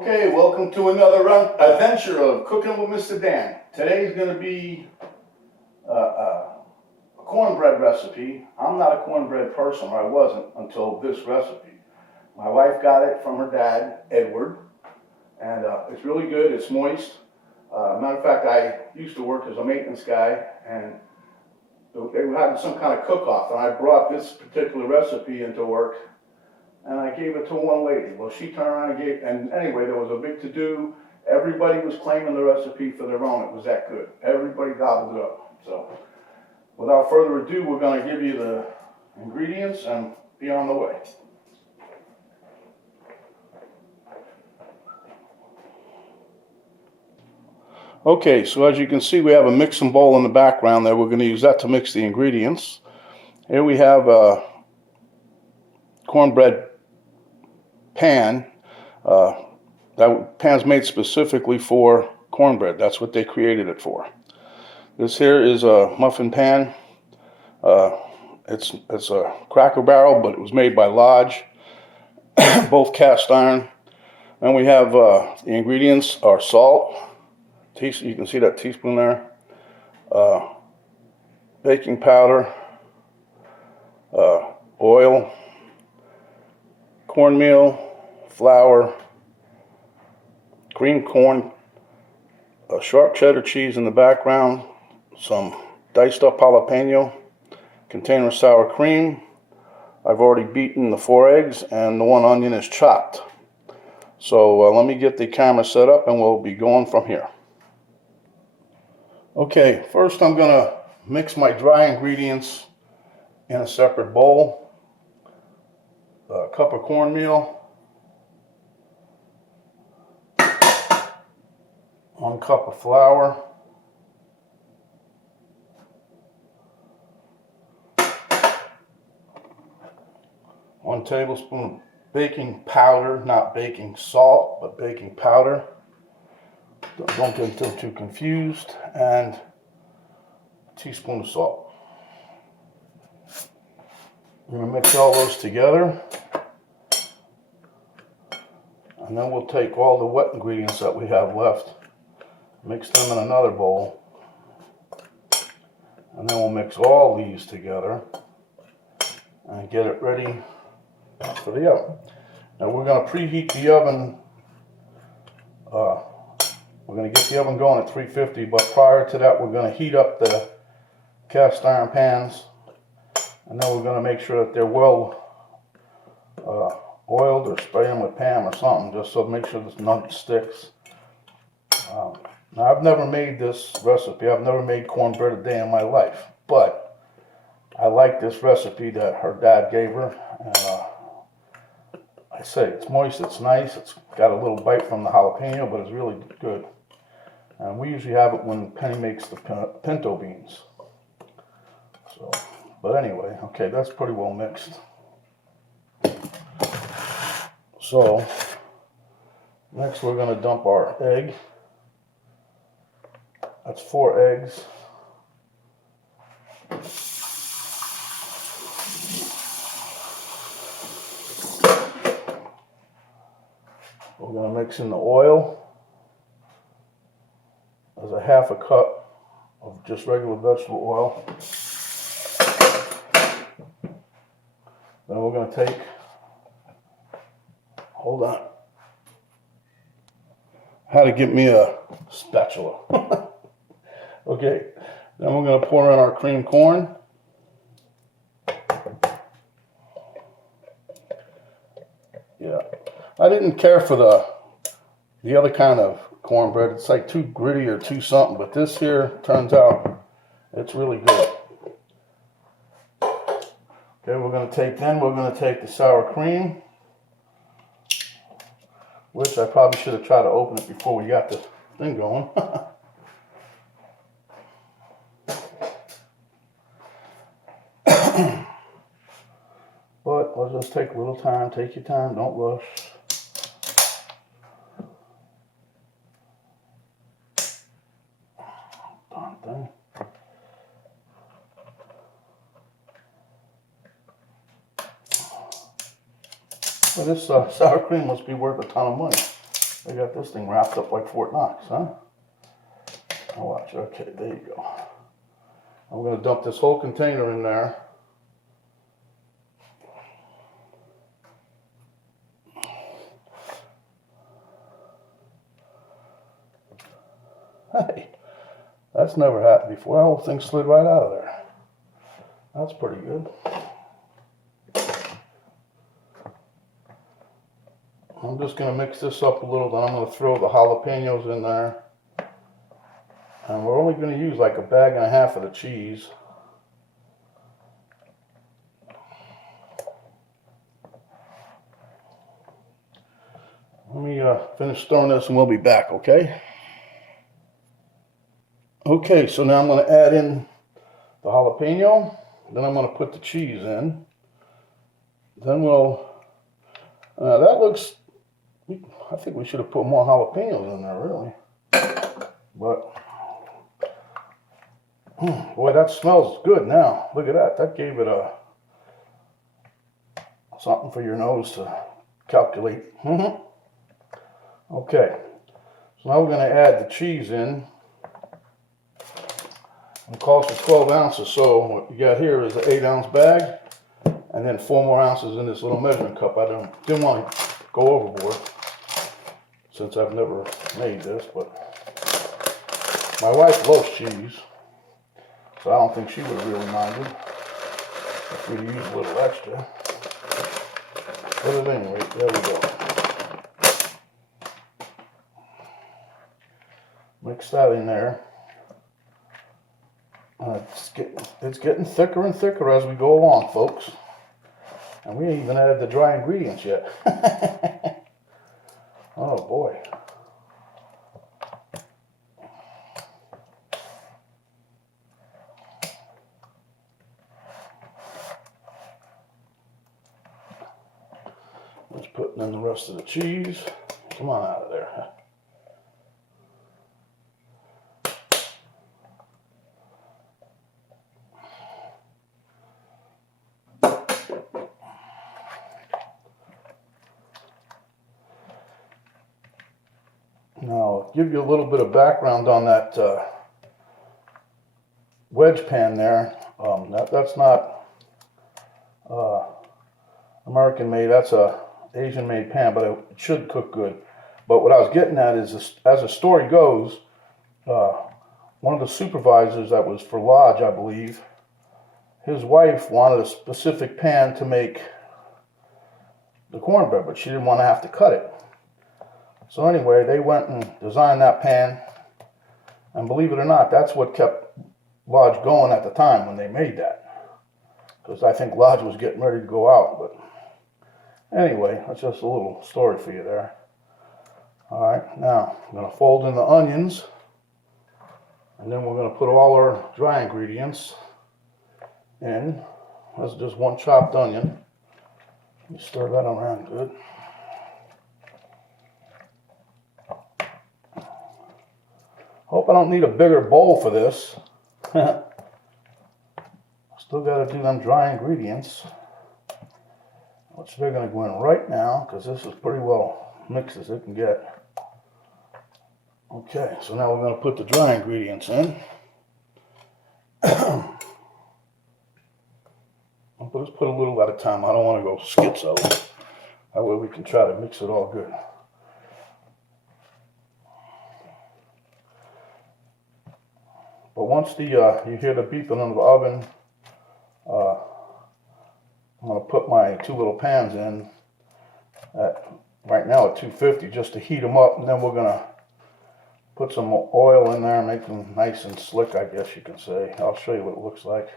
Okay, welcome to another adventure of Cooking with MrDan. Today's going to be a cornbread recipe. I'm not a cornbread person, or I wasn't until this recipe. My wife got it from her dad, Edward, and it's really good. It's moist. Matter of fact, I used to work as a maintenance guy, and they were having some kind of cook-off, and I brought this particular recipe into work. And I gave it to one lady. Well, she turned around and and anyway, there was a big to-do. Everybody was claiming the recipe for their own. It was that good. Everybody gobbled it up. So, without further ado, we're going to give you the ingredients and be on the way. Okay, so as you can see, we have a mixing bowl in the background there. We're going to use that to mix the ingredients. Here we have a cornbread pan. That pan's made specifically for cornbread. That's what they created it for. This here is a muffin pan. It's a Cracker Barrel, but it was made by Lodge, both cast iron. And we have the ingredients are salt. You can see that teaspoon there. Baking powder, oil, cornmeal, flour, cream corn, a sharp cheddar cheese in the background, some diced up jalapeno, container of sour cream. I've already beaten the 4 eggs and the 1 onion is chopped. So let me get the camera set up and we'll be going from here. Okay, first I'm going to mix my dry ingredients in a separate bowl. A cup of cornmeal, 1 cup of flour, 1 tablespoon of baking powder, not baking salt, but baking powder. Don't get them too confused, and a teaspoon of salt. We're going to mix all those together, and then we'll take all the wet ingredients that we have left, mix them in another bowl, and then we'll mix all these together and get it ready for the oven. Now we're going to preheat the oven. We're going to get the oven going at 350, but prior to that we're going to heat up the cast iron pans. And then we're going to make sure that they're well oiled, or spray them with Pam or something, just so make sure this none sticks. Now I've never made this recipe. I've never made cornbread a day in my life, but I like this recipe that her dad gave her. And I say it's moist, it's nice, it's got a little bite from the jalapeno, but it's really good. And we usually have it when Penny makes the pinto beans. So. But anyway, okay, that's pretty well mixed. So, next we're going to dump our egg. That's 4 eggs. We're going to mix in the oil. There's a 1/2 cup of just regular vegetable oil. Then we're going to take, hold on, how to get me a spatula. Okay, then we're going to pour in our cream corn. Yeah, I didn't care for the other kind of cornbread. It's like too gritty or too something, but this here turns out it's really good. Okay, we're going to take the sour cream, which I probably should have tried to open it before we got this thing going. But let's just take a little time. Take your time, don't rush. Darn thing. Well, this sour cream must be worth a ton of money. I got this thing wrapped up like Fort Knox, huh? Now watch, okay, there you go. I'm gonna dump this whole container in there. Hey, that's never happened before. The whole thing slid right out of there. That's pretty good. I'm just going to mix this up a little, then I'm going to throw the jalapenos in there. And we're only going to use like a bag and a half of the cheese. Let me finish stirring this and we'll be back, okay? Okay, so now I'm going to add in the jalapeno. Then I'm going to put the cheese in. Then we'll, that looks, I think we should have put more jalapenos in there, really. But, boy, that smells good now. Look at that. That gave it a, something for your nose to calculate. Okay, so now we're going to add the cheese in. It calls for 12 ounces, so what you got here is an 8-ounce bag, and then 4 more ounces in this little measuring cup. I didn't want to go overboard, since I've never made this, but my wife loves cheese, so I don't think she would have really minded if we'd use a little extra. But at any rate, there we go. Mix that in there. It's getting thicker and thicker as we go along, folks. And we ain't even added the dry ingredients yet. Oh boy. Just putting in the rest of the cheese. Come on out of there. Now, I'll give you a little bit of background on that wedge pan there. That's not American made, that's a Asian made pan, but it should cook good. But what I was getting at is, as the story goes, one of the supervisors that was for Lodge, I believe, his wife wanted a specific pan to make the cornbread, but she didn't want to have to cut it. So anyway, they went and designed that pan, and believe it or not, that's what kept Lodge going at the time when they made that. Because I think Lodge was getting ready to go out, but anyway, that's just a little story for you there. Alright, now I'm going to fold in the onions, and then we're going to put all our dry ingredients in. That's just one chopped onion. You stir that around good. Hope I don't need a bigger bowl for this. Still got to do them dry ingredients, which they're going to go in right now because this is pretty well mixed as it can get. Okay, so now we're going to put the dry ingredients in. I'll just put a little at a time. I don't want to go schizo. That way we can try to mix it all good. But once you hear the beeping in the oven, I'm going to put my 2 little pans in right now at 250 just to heat them up, and then we're going to put some oil in there and make them nice and slick, I guess you can say. I'll show you what it looks like.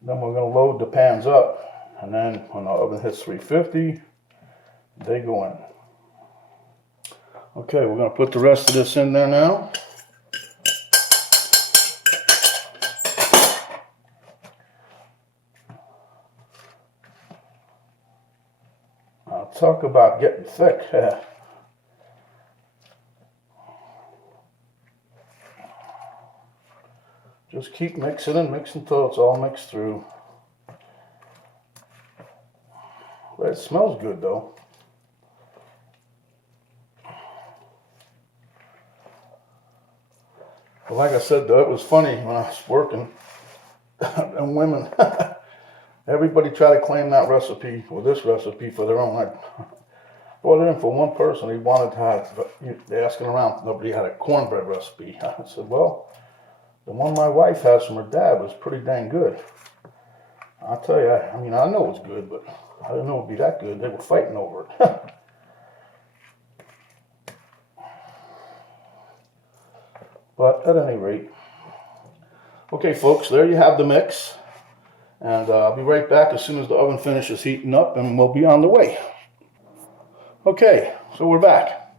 Then we're going to load the pans up, and then when the oven hits 350, they go in. Okay, we're going to put the rest of this in there now. Talk about getting thick. Just keep mixing and mixing until it's all mixed through. But it smells good though. But like I said, though, it was funny when I was working, and women, everybody tried to claim that recipe, or this recipe, for their own. I brought it in for one person. He wanted to have, asking around, nobody had a cornbread recipe. I said, well, the one my wife has from her dad was pretty dang good. I'll tell you, I mean, I know it's good, but I didn't know it would be that good. They were fighting over it. But at any rate, okay, folks, there you have the mix. And I'll be right back as soon as the oven finishes heating up, and we'll be on the way. Okay, so we're back.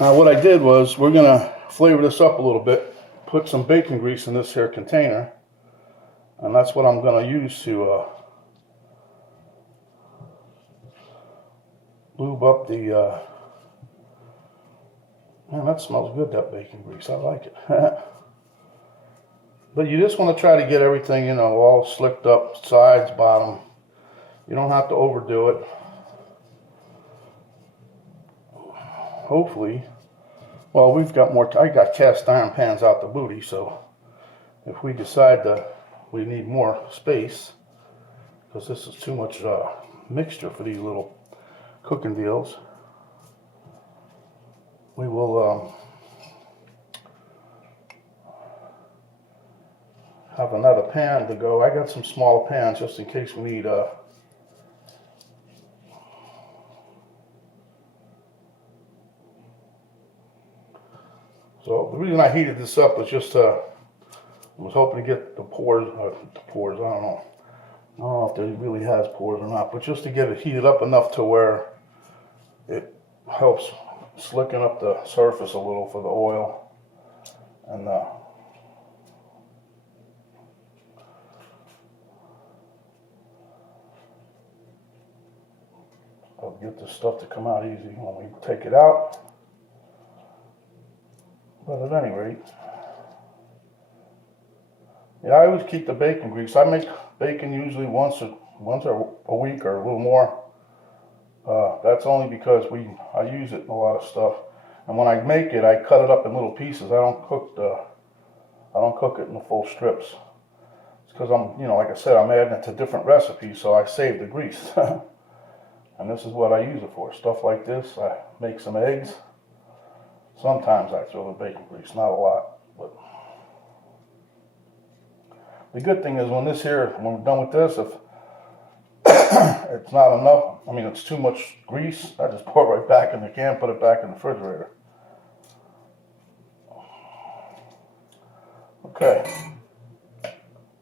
Now what I did was, we're going to flavor this up a little bit, put some bacon grease in this here container, and that's what I'm going to use to lube up the, man, that smells good, that bacon grease. I like it. But you just want to try to get everything, you know, all slicked up, sides, bottom. You don't have to overdo it. Hopefully, well, we've got more, I got cast iron pans out the booty, so if we decide that we need more space, because this is too much mixture for these little cooking deals, we will have another pan to go. I got some small pans just in case we need so the reason I heated this up was just I was hoping to get the pores, I don't know if it really has pores or not, but just to get it heated up enough to where it helps slicken up the surface a little for the oil. And I'll get this stuff to come out easy when we take it out. But at any rate, yeah, I always keep the bacon grease. I make bacon usually once a week or a little more. That's only because I use it in a lot of stuff. And when I make it, I cut it up in little pieces. I don't cook it in the full strips. It's because I'm, you know, like I said, I'm adding it to different recipes, so I save the grease. And this is what I use it for. Stuff like this. I make some eggs. Sometimes I throw the bacon grease, not a lot. But the good thing is when we're done with this, if it's not enough, I mean it's too much grease, I just pour it right back in the can, put it back in the refrigerator. Okay.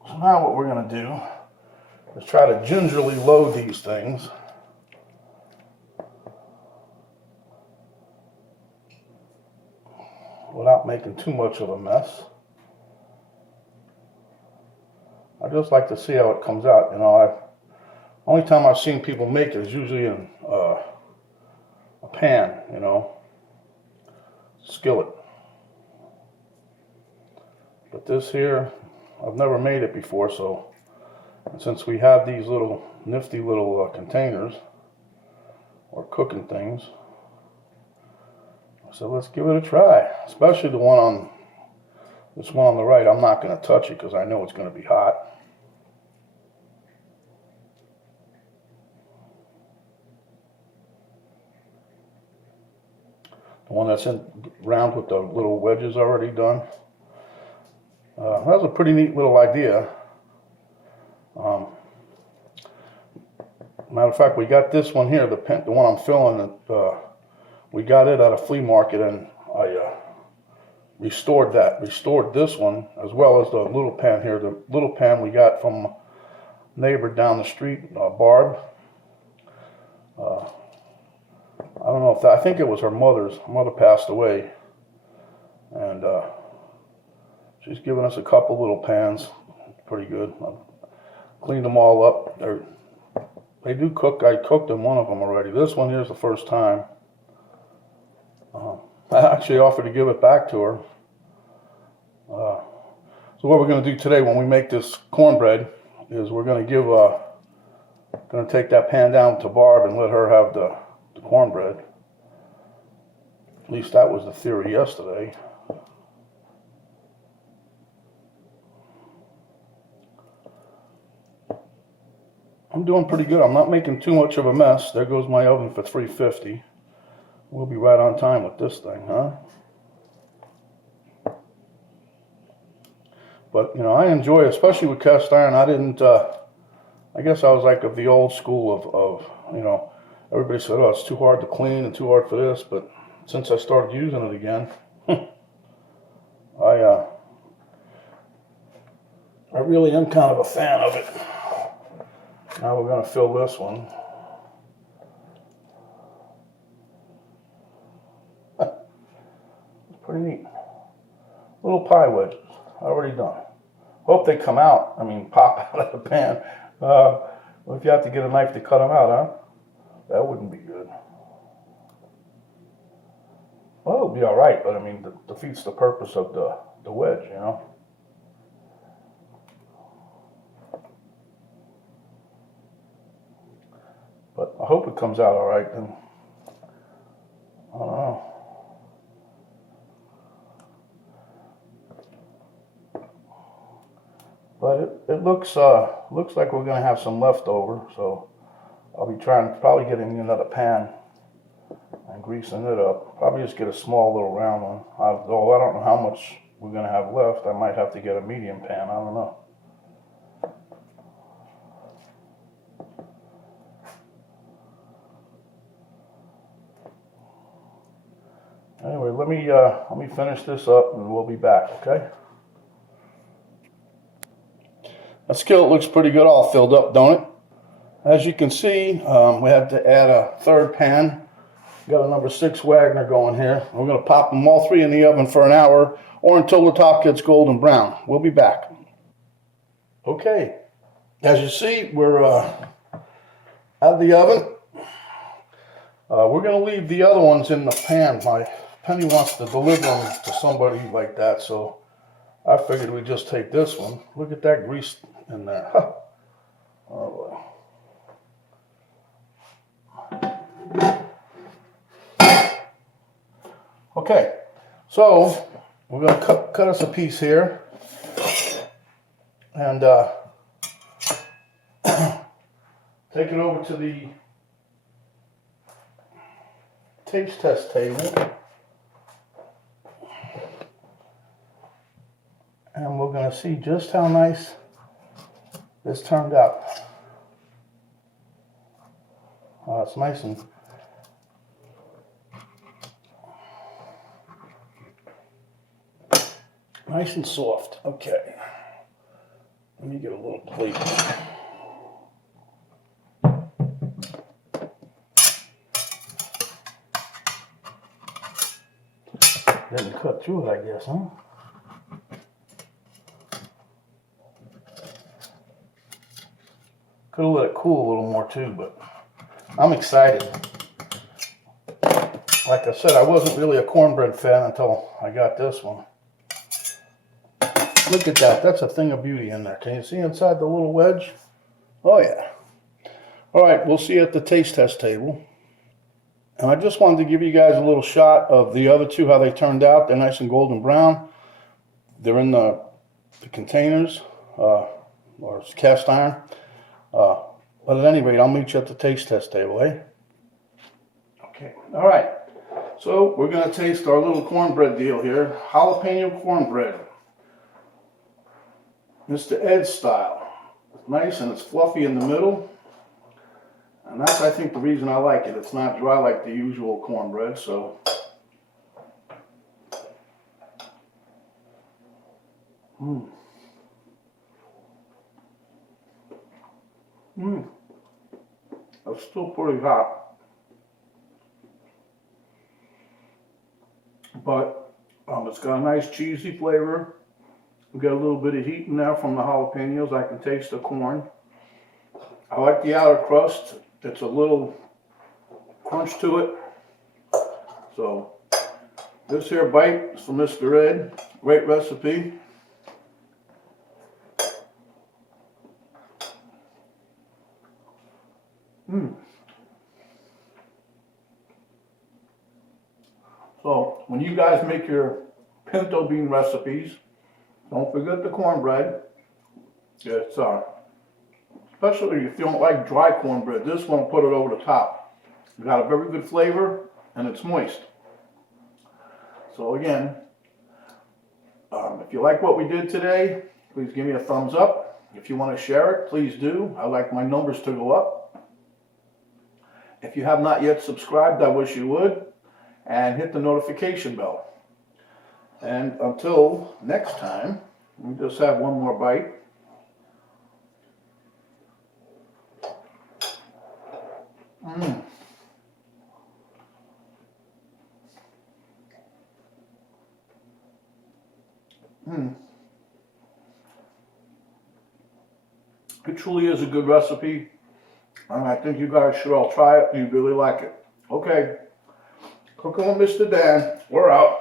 So now what we're going to do is try to gingerly load these things. Without making too much of a mess. I just like to see how it comes out. You know, only time I've seen people make it is usually in a pan, you know, skillet. But this here, I've never made it before, so since we have these little nifty little containers or cooking things, so let's give it a try, especially this one on the right. I'm not going to touch it because I know it's going to be hot. The one that's in round with the little wedges already done. That's a pretty neat little idea. Matter of fact, we got this one here, the one I'm filling. We got it at a flea market, and I restored this one, as well as the little pan here. The little pan we got from a neighbor down the street, Barb. I don't know if I think it was her mother's. Her mother passed away, and she's given us a couple little pans. Pretty good. I've cleaned them all up. They do cook. I cooked in one of them already. This one here is the first time. I actually offered to give it back to her. So what we're going to do today when we make this cornbread is we're going to take that pan down to Barb and let her have the cornbread. At least that was the theory yesterday. I'm doing pretty good. I'm not making too much of a mess. There goes my oven for 350. We'll be right on time with this thing, huh? But, you know, I enjoy it, especially with cast iron. I didn't, I guess I was like of the old school of, you know, everybody said, oh, it's too hard to clean and too hard for this. But since I started using it again, I really am kind of a fan of it. Now we're going to fill this one. It's pretty neat. Little pie wedges, already done. Hope they come out, pop out of the pan. Well, if you have to get a knife to cut them out, huh? That wouldn't be good. Well, it'll be all right, but it defeats the purpose of the wedge, you know? But I hope it comes out all right, then. I don't know. But it looks like we're gonna have some leftover, so I'll be probably getting another pan and greasing it up. Probably just get a small little round one. Although I don't know how much we're gonna have left. I might have to get a medium pan. I don't know. Anyway, let me finish this up and we'll be back, okay? That skillet looks pretty good all filled up, don't it? As you can see, we had to add a third pan. Got a number 6 Wagner going here. We're going to pop them all 3 in the oven for an hour or until the top gets golden brown. We'll be back. Okay, as you see, we're out of the oven. We're going to leave the other ones in the pan. My Penny wants to deliver them to somebody like that, so I figured we'd just take this one. Look at that grease in there. Huh. Oh boy. Okay, so we're going to cut us a piece here and take it over to the taste test table. And we're going to see just how nice this turned out. Oh, it's nice and soft. Okay. Let me get a little plate. Didn't cut through it, I guess, huh? Could have let it cool a little more too, but I'm excited. Like I said, I wasn't really a cornbread fan until I got this one. Look at that. That's a thing of beauty in there. Can you see inside the little wedge? Oh yeah. All right, we'll see you at the taste test table. And I just wanted to give you guys a little shot of the other 2, how they turned out. They're nice and golden brown. They're in the containers, or it's cast iron. But at any rate, I'll meet you at the taste test table, eh? Okay, all right. So we're going to taste our little cornbread deal here. Jalapeno cornbread. Mr. Ed style. It's nice and it's fluffy in the middle. And that's, I think, the reason I like it. It's not dry like the usual cornbread, so. It's still pretty hot. But it's got a nice cheesy flavor. We got a little bit of heat in there from the jalapenos. I can taste the corn. I like the outer crust. It's a little crunch to it. So this here bite is from Mr. Ed. Great recipe. So when you guys make your pinto bean recipes, don't forget the cornbread. It's Especially if you don't like dry cornbread, this one will put it over the top. It's got a very good flavor and it's moist. So again, if you like what we did today, please give me a thumbs up. If you want to share it, please do. I like my numbers to go up. If you have not yet subscribed, I wish you would. And hit the notification bell. And until next time, we just have one more bite. It truly is a good recipe, and I think you guys should all try it. You really like it. Okay, cooking with Mr. Dan. We're out.